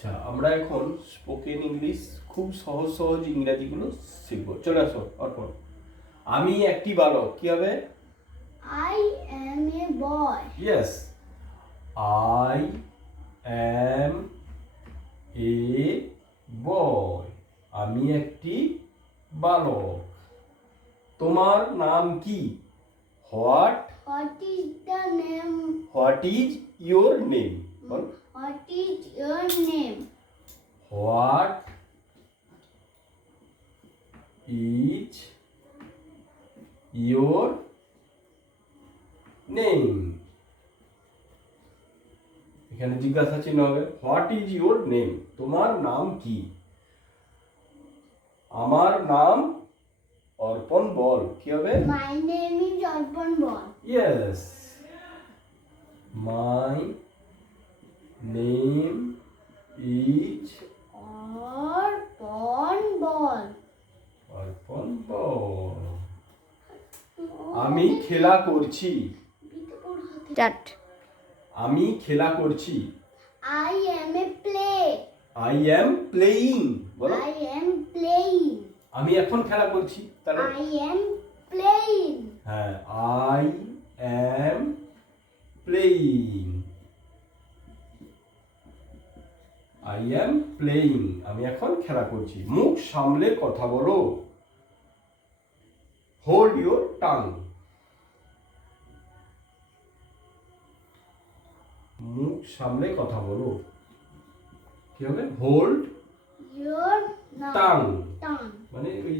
আচ্ছা, আমরা এখন স্পোকেন ইংলিশ খুব সহজ সহজ ইংরাজিগুলো শিখবো। চলে আসো অর্পণ। আমি একটি বালক, কি হবে? I am a boy. Yes, I am a boy. আমি একটি বালক। তোমার নাম কি? What What is the name? What is your name? বল। What is your name? What is your name? এখানে জিজ্ঞাসা চিহ্ন হবে, হোয়াট ইজ ইয়োর নেম? তোমার নাম কি? আমার নাম অর্পণ। বল, কি হবে? My name is Arpan Ball. Yes, my name is Arpan Ball. অর্পণ বল। আমি খেলা করছি। Start. আমি খেলা করছি। I am a play. I am playing. বলো, I am playing. আমি এখন খেলা করছি। তাহলে I am playing. হ্যাঁ, I am playing. I am playing, আমি এখন খেলা করছি। মুখ সামলে কথা বলো। Hold your tongue. মুখ সামলে কথা বলো, কি হবে? Hold Your tongue, tongue. মানে ওই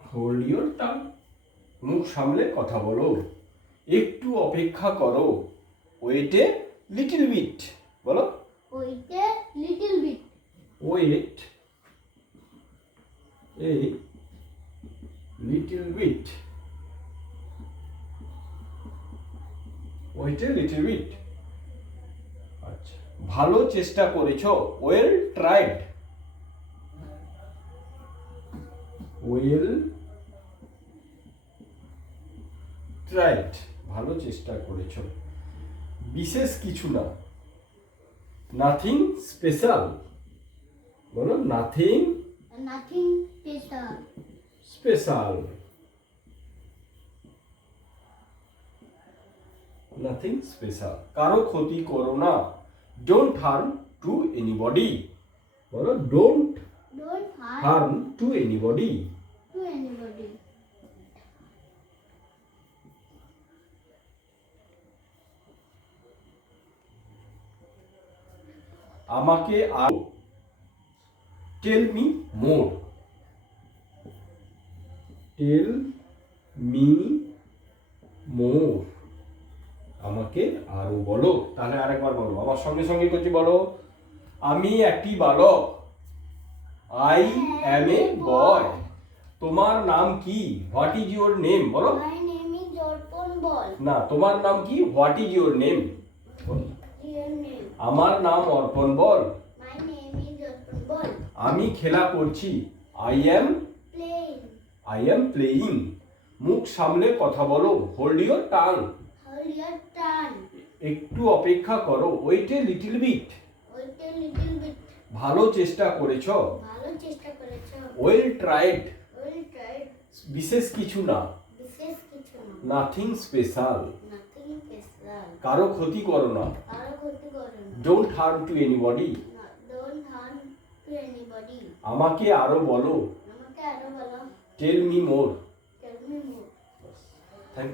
হোল্ড ইউর টাং, মুখ সামলে কথা বলো। একটু অপেক্ষা করো। Wait a little bit. বলো, Wait a little bit. Wait a little bit. Wait a little bit. আচ্ছা, ভালো চেষ্টা করেছো। Well tried. ওয়েল ট্রাইড, ভালো চেষ্টা করেছো। বিশেষ কিছু না। Nothing special. বলো, nothing Nothing special. Special. Nothing special. কারো ক্ষতি করো না। Don't harm two anybody. বলো, don't Don't harm harm two anybody. to anybody. আমাকে আরো। টেল মি মোর। টেল মি মোর, আমাকে আরো বলো। তাহলে আরেকবার বলো, আমার সঙ্গে সঙ্গে করছি, বলো। আমি একটি বালক। আই অ্যাম এ বয়। তোমার নাম কি? What is your name? বলো। My name is Arpan Ball. না, তোমার নাম কি? What is your name? Your name. আমার নাম অর্পণ। বল। My name is Arpan Ball. আমি খেলা করছি। I am Playing. প্লেয়িং। মুখ সামলে কথা বলো। Hold your tongue. Hold your tongue. একটু অপেক্ষা করো। Wait a little bit. Wait a little bit. ভালো চেষ্টা করেছো। ভালো চেষ্টা করেছো। Well tried, Well tried. বিশেষ কিছু না। বিশেষ কিছু না। Nothing special, Nothing special. কারো ক্ষতি করো না। কারো ক্ষতি করো না। Don't harm two anybody. Don't harm to anybody. আমাকে আরো বলো। আমাকে আরো বলো। Tell me more. Tell me more. Thank you.